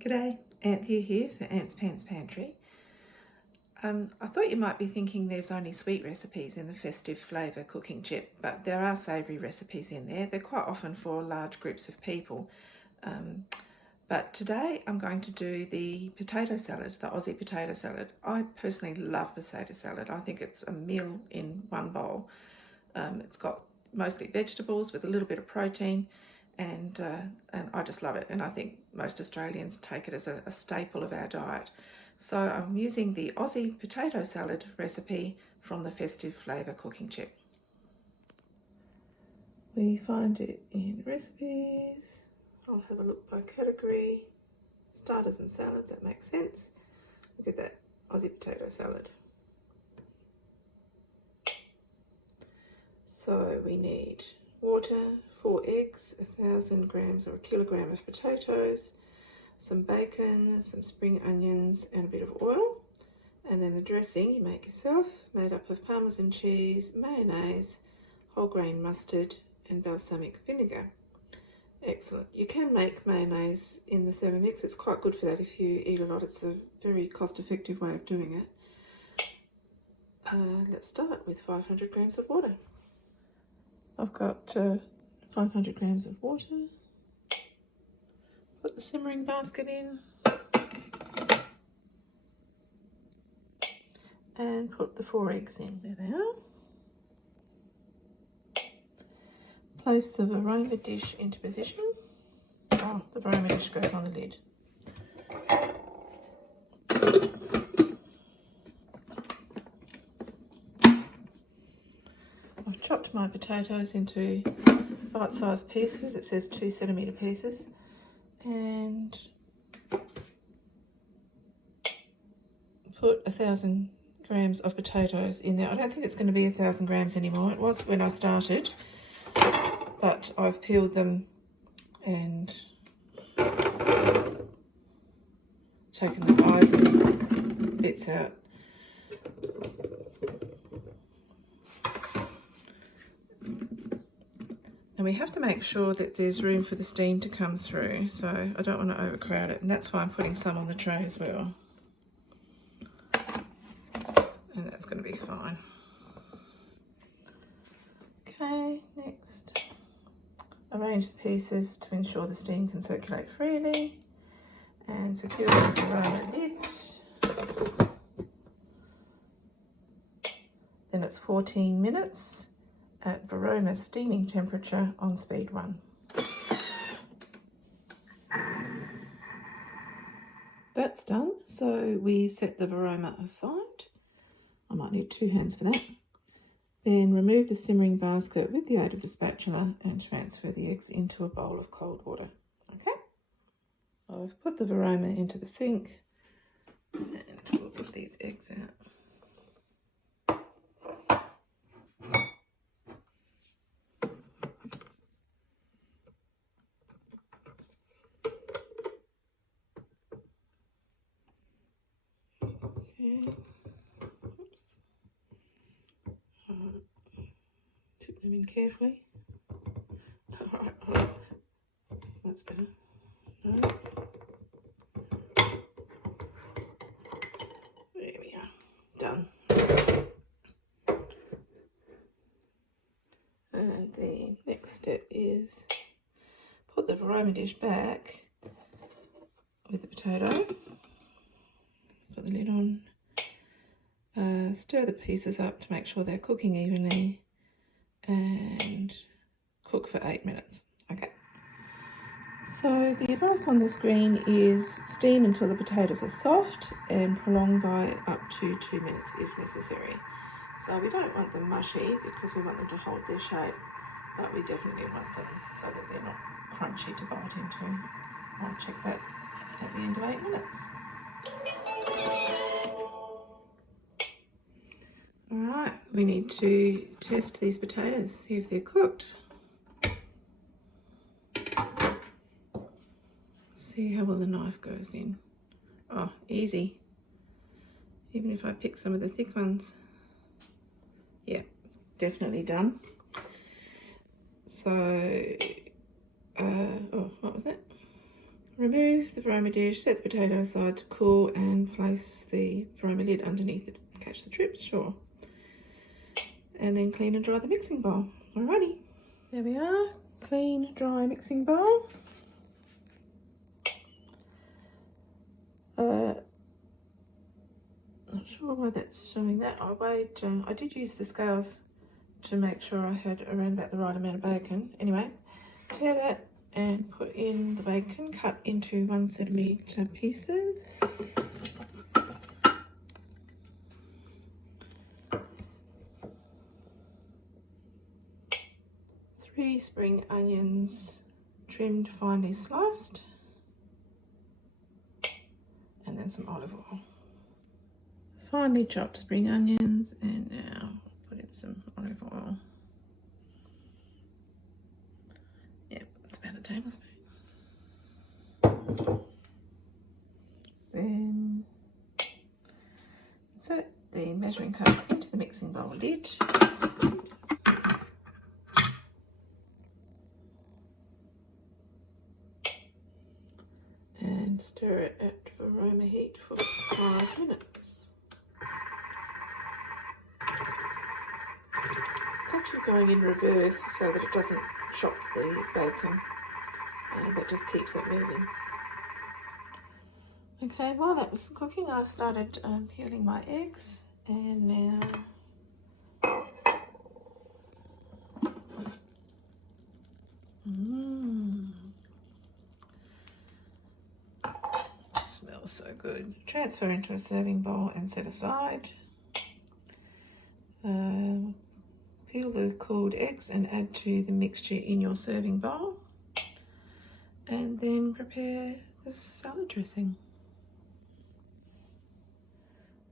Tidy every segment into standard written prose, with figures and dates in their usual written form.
G'day, Anthea here for Ant's Pants Pantry. I thought you might be thinking there's only sweet recipes in the Festive Flavour cooking chip, but there are savoury recipes in there. They're quite often for large groups of people. But today I'm going to do the potato salad, the Aussie potato salad. I personally love potato salad. I think it's a meal in one bowl. It's got mostly vegetables with a little bit of protein, and I just love it, and I think most Australians take it as a staple of our diet. So I'm using the Aussie potato salad recipe from the Festive Flavour cooking chip. We find it in recipes. I'll have a look by category. Starters and salads, that makes sense. Look at that, Aussie potato salad. So we need water, 4 eggs, 1,000 grams or a kilogram of potatoes, some bacon, some spring onions and a bit of oil. And then the dressing you make yourself, made up of Parmesan cheese, mayonnaise, whole grain mustard and balsamic vinegar. Excellent. You can make mayonnaise in the Thermomix. It's quite good for that if you eat a lot. It's a very cost-effective way of doing it. Let's start with 500 grams of water. I've got 500 grams of water. Put the simmering basket in and put the 4 eggs in. There they are. Place the Varoma dish into position. Oh, the Varoma dish goes on the lid. I've chopped my potatoes into bite-sized pieces. It says 2 centimetre pieces, and put 1,000 grams of potatoes in there. I don't think it's going to be 1,000 grams anymore. It was when I started, but I've peeled them and taken the eyes and bits out. And we have to make sure that there's room for the steam to come through, so I don't want to overcrowd it, and that's why I'm putting some on the tray as well. And that's going to be fine. Okay, next, arrange the pieces to ensure the steam can circulate freely, and secure the Varoma lid. Then it's 14 minutes at Varoma steaming temperature on speed 1. That's done, so we set the Varoma aside. I might need 2 hands for that. Then remove the simmering basket with the aid of the spatula and transfer the eggs into a bowl of cold water. Okay, I've put the Varoma into the sink and we'll put these eggs out. Oops. Tip them in carefully. Alright, that's better. No. There we are, done. And the next step is put the Varoma dish back with the potato. Put the lid on. Stir the pieces up to make sure they're cooking evenly, and cook for 8 minutes. Okay. So the advice on the screen is steam until the potatoes are soft and prolong by up to 2 minutes if necessary. So we don't want them mushy because we want them to hold their shape, but we definitely want them so that they're not crunchy to bite into. I'll check that at the end of 8 minutes. Alright, we need to test these potatoes, see if they're cooked. See how well the knife goes in. Oh, easy. Even if I pick some of the thick ones. Yeah, definitely done. So, oh, what was that? remove the varoma dish, set the potato aside to cool and place the varoma lid underneath it to catch the drips, sure. And then clean and dry the mixing bowl. Alrighty, there we are, clean, dry mixing bowl. Not sure why that's showing that. I did use the scales to make sure I had around about the right amount of bacon. Anyway, tear that and put in the bacon cut into 1 centimetre pieces. 3 spring onions trimmed finely sliced, and then some olive oil. Finely chopped spring onions, and now put in some olive oil. Yep, that's about a tablespoon. Then insert the measuring cup into the mixing bowl lid. And stir it at varoma heat for 5 minutes. It's actually going in reverse so that it doesn't chop the bacon, but just keeps it moving. Okay, while that was cooking, I started peeling my eggs, and now smells so good. Transfer into a serving bowl and set aside. Peel the cooled eggs and add to the mixture in your serving bowl, and then prepare the salad dressing.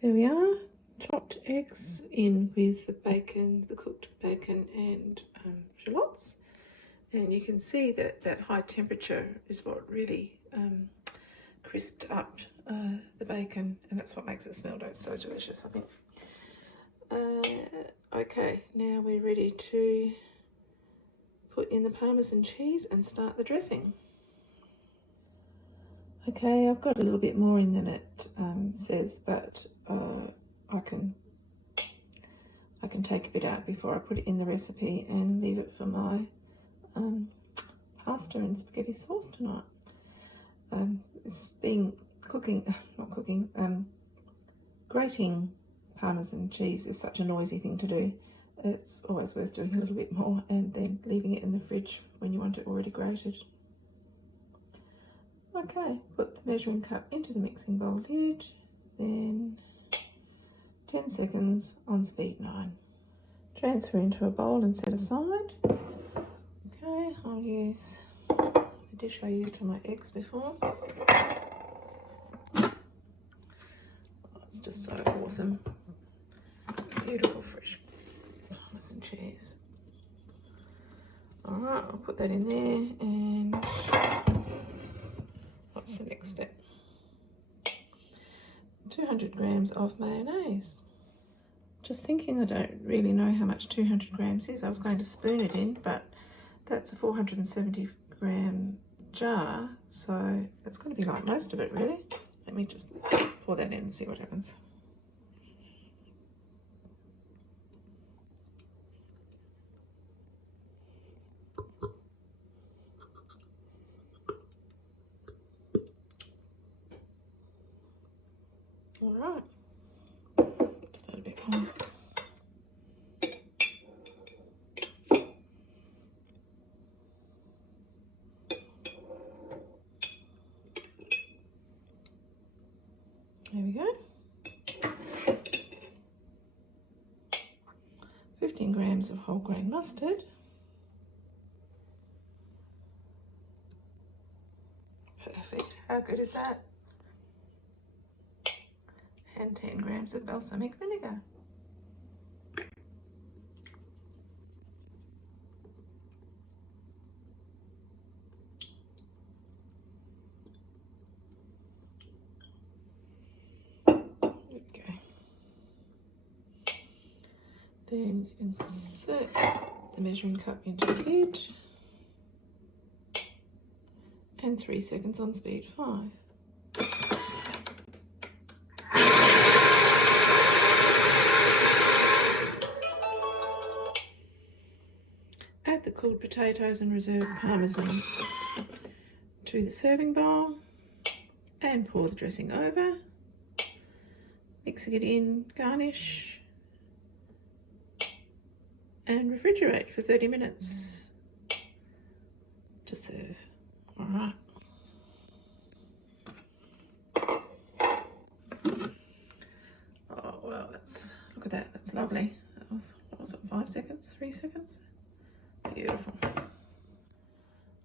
There we are, chopped eggs in with the bacon, the cooked bacon and shallots, and you can see that that high temperature is what really crisped up the bacon, and that's what makes it smell so delicious, I think. Okay, now we're ready to put in the Parmesan cheese and start the dressing. Okay, I've got a little bit more in than it says, but I can take a bit out before I put it in the recipe and leave it for my pasta and spaghetti sauce tonight. It's been grating Parmesan cheese is such a noisy thing to do. It's always worth doing a little bit more and then leaving it in the fridge when you want it already grated. Okay, put the measuring cup into the mixing bowl lid, then 10 seconds on speed 9. Transfer into a bowl and set aside. Okay, I'll use the dish I used for my eggs before. It's just so awesome. Beautiful fresh Parmesan cheese. Alright, I'll put that in there, and what's the next step? 200 grams of mayonnaise. Just thinking, I don't really know how much 200 grams is. I was going to spoon it in, but that's a 470 gram jar, so it's going to be like most of it really. Let me just pour that in and see what happens. All right, just add a bit more. There we go. 15 grams of whole grain mustard. Perfect. How good is that? And 10 grams of balsamic vinegar. Okay. Then insert the measuring cup into the lid and 3 seconds on speed 5. Add the cooled potatoes and reserved parmesan to the serving bowl and pour the dressing over, mixing it in, garnish and refrigerate for 30 minutes to serve. All right. Oh well, look at that, that's lovely. That was, what was it, 5 seconds, 3 seconds? Beautiful.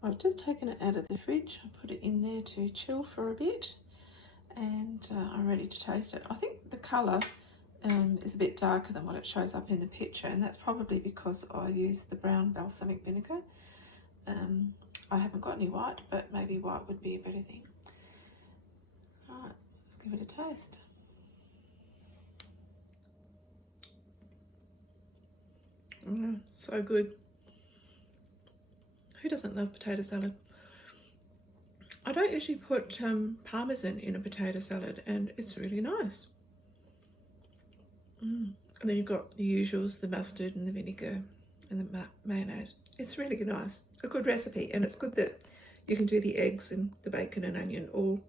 I've just taken it out of the fridge. I put it in there to chill for a bit, and I'm ready to taste it. I think the colour is a bit darker than what it shows up in the picture, and that's probably because I used the brown balsamic vinegar. I haven't got any white, but maybe white would be a better thing. All right, let's give it a taste. So good. Who doesn't love potato salad? I don't usually put parmesan in a potato salad, and it's really nice. And then you've got the usuals, the mustard and the vinegar and the mayonnaise. It's really nice. A good recipe, and it's good that you can do the eggs and the bacon and onion all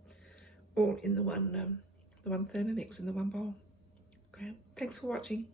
in the one Thermomix in the one bowl. Okay, thanks for watching.